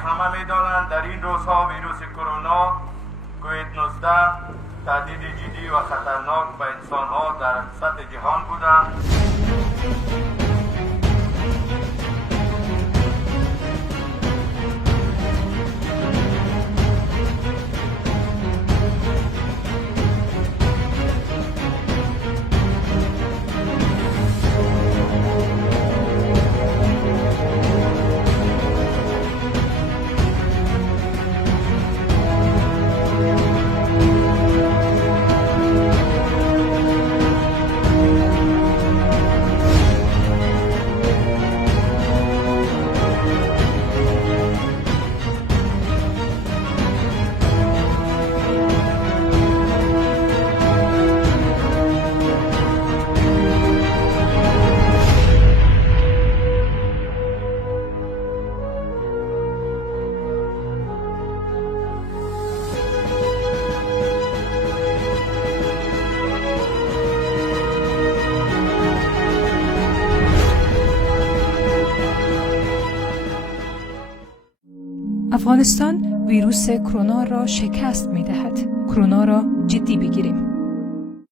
همه میدانند در این روزها ویروس کرونا کووید 19 تهدید جدی و خطرناک به انسانها در سطح جهان بوده. افغانستان ویروس کرونا را شکست می دهد. کرونا را جدی بگیریم.